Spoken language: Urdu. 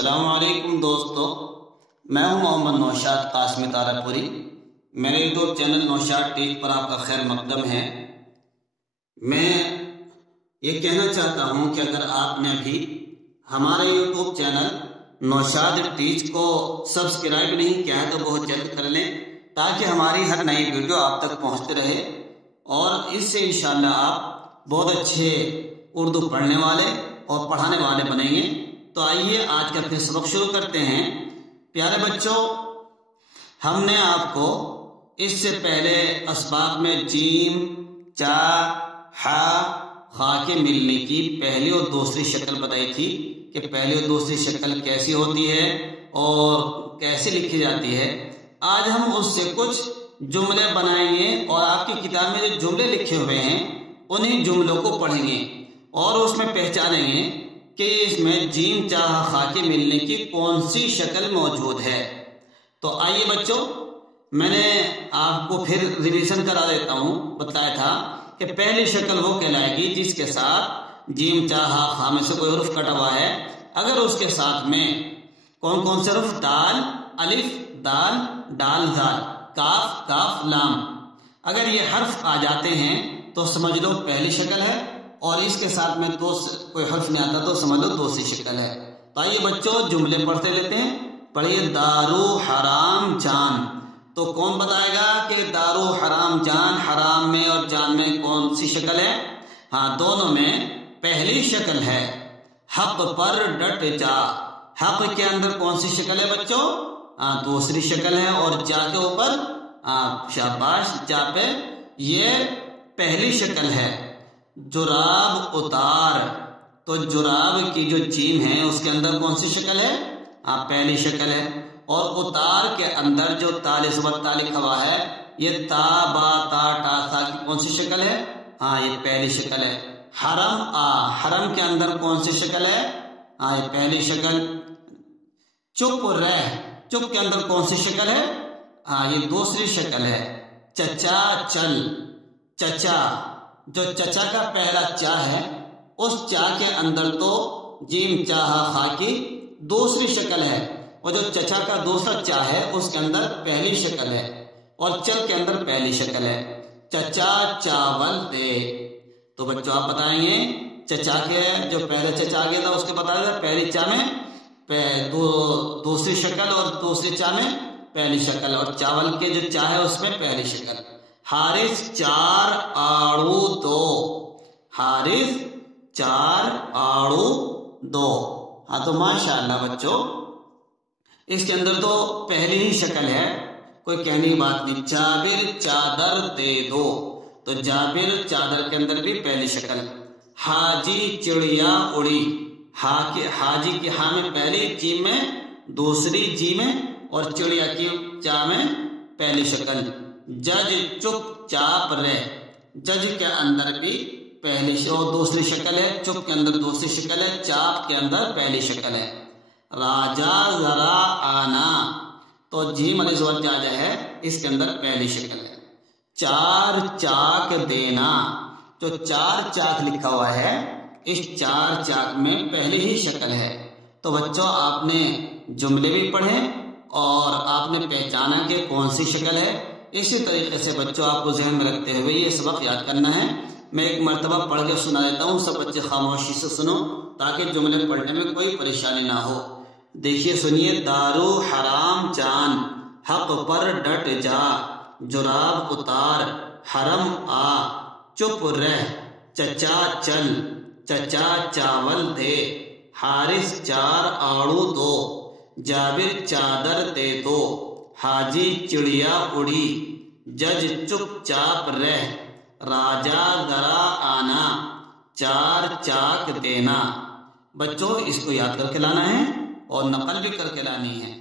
السلام علیکم دوستو، میں ہوں محمد نوشاد قاسمی تارا پوری۔ میرے یوٹیوب چینل نوشاد ٹیچ پر آپ کا خیر مقدم ہے۔ میں یہ کہنا چاہتا ہوں کہ اگر آپ نے بھی ہمارے یوٹیوب چینل نوشاد ٹیچ کو سبسکرائب نہیں کیا ہے تو بہت جلد کر لیں، تاکہ ہماری ہر نئی ویڈیو آپ تک پہنچتے رہے اور اس سے انشاءاللہ آپ بہت اچھے اردو پڑھنے والے اور پڑھانے والے بنیں گے۔ تو آئیے آج کا پھر سبق شروع کرتے ہیں۔ پیارے بچوں، ہم نے آپ کو اس سے پہلے اسباق میں جیم، چا، ہا، خا کے ملنے کی پہلی اور دوسری شکل بتائی تھی کہ پہلی اور دوسری شکل کیسی ہوتی ہے اور کیسے لکھی جاتی ہے۔ آج ہم اس سے کچھ جملے بنائیں گے اور آپ کی کتاب میں جو جملے لکھے ہوئے ہیں انہیں جملوں کو پڑھیں گے اور اس میں پہچانیں گے کہ اس میں جیم، چا، خا کے ملنے کی کون سی شکل موجود ہے۔ تو آئیے بچوں، میں نے آپ کو پھر ریویژن کرا دیتا ہوں۔ بتایا تھا کہ پہلی شکل وہ کہلائے گی جس کے ساتھ جیم، چا، ہا، خا میں سے کوئی حرف کٹا ہوا ہے۔ اگر اس کے ساتھ میں کون کون سے حرف، دال، الف، دال، ڈال، زال، کاف، کاف، لام، اگر یہ حرف آ جاتے ہیں تو سمجھ لو پہلی شکل ہے، اور اس کے ساتھ میں کوئی حرف نہیں آتا تو سمجھ لو دوسری شکل ہے۔ تو آئیے بچوں جملے پڑھتے لیتے ہیں۔ پڑھیے، دارو حرام جان۔ تو کون بتائے گا کہ دارو حرام جان، حرام میں اور جان میں کون سی شکل ہے؟ ہاں، دونوں میں پہلی شکل ہے۔ حق پر ڈٹ جا، حق کے اندر کون سی شکل ہے بچوں؟ دوسری شکل ہے، اور جا کے اوپر شاباش، جا پہ یہ پہلی شکل ہے۔ جراب اتار، تو جراب کی جو جیم ہے اس کے اندر کون سی شکل ہے؟ پہلی شکل ہے۔ اور اتار کے اندر جو تال زبر تا لکھا ہوا ہے، یہ تا، با، تا، ٹا، سا کی کون سی شکل ہے؟ یہ پہلی شکل ہے۔ حرم حرم کے اندر کون سی شکل ہے؟ یہ پہلی شکل۔ چپ رہ، چپ کے اندر کون سی شکل ہے؟ یہ دوسری شکل ہے۔ چچا چل، چچا، جو چچا کا پہلا چا ہے اس چا کے اندر تو جیم، چا، ہا، خا کی دوسری شکل ہے، اور جو چچا کا دوسرا چا ہے اس کے اندر پہلی شکل ہے، اور چل کے اندر پہلی شکل ہے۔ چچا چاول دے، تو بچوں آپ بتائیں گے چچا کے جو پہلے چچا آگے تھا اس کے بتا دیں، پہلی چا میں دوسری شکل اور دوسری چا میں پہلی شکل، اور چاول کے جو چا ہے اس میں پہلی شکل۔ حارث چار آڑو دو، حارث چار آڑو دو۔ تو ماشاءاللہ بچوں اس کے اندر تو پہلی ہی شکل ہے، کوئی کہنے کی بات نہیں۔ جابر چادر دے دو، تو جابر چادر کے اندر بھی پہلی شکل۔ حاجی چڑیا اڑی، حاجی کی ہاں میں پہلی، جیم میں دوسری، جی میں، اور چڑیا کی چا میں پہلی شکل۔ جج چپ چاپ رہ، جج کے اندر بھی پہلی اور دوسری شکل ہے، چپ کے اندر دوسری شکل ہے، چاپ کے اندر پہلی شکل ہے۔ راجا ذرا آنا، تو جیم علیہ زبر جاجا ہے، اس کے اندر پہلی شکل ہے۔ چار چاک دینا، جو چار چاک لکھا ہوا ہے اس چار چاک میں پہلی ہی شکل ہے۔ تو بچوں آپ نے جملے بھی پڑھے اور آپ نے پہچانا کہ کون سی شکل ہے۔ اسی طریقے سے بچوں آپ کو ذہن میں رکھتے ہوئے یہ سبق یاد کرنا ہے۔ میں ایک مرتبہ پڑھ کے سنا دیتا ہوں، سب بچے خاموشی سے سنو تاکہ جملے پڑھنے میں کوئی پریشانی نہ ہو۔ دیکھیے سنیے، دارو حرام جان، حق پر ڈٹ جا، جراب اتار، حرم آ، چپ رہ، چچا چل، چچا چاول دے، حارث چار آڑو دو، جابر چادر دے دو، حاجی چڑیا اڑی، جج چپ چاپ رہ، راجا ذرا آنا، چار چاک دینا۔ بچوں اس کو یاد کر کے لانا ہے اور نقل بھی کر کے لانی ہے۔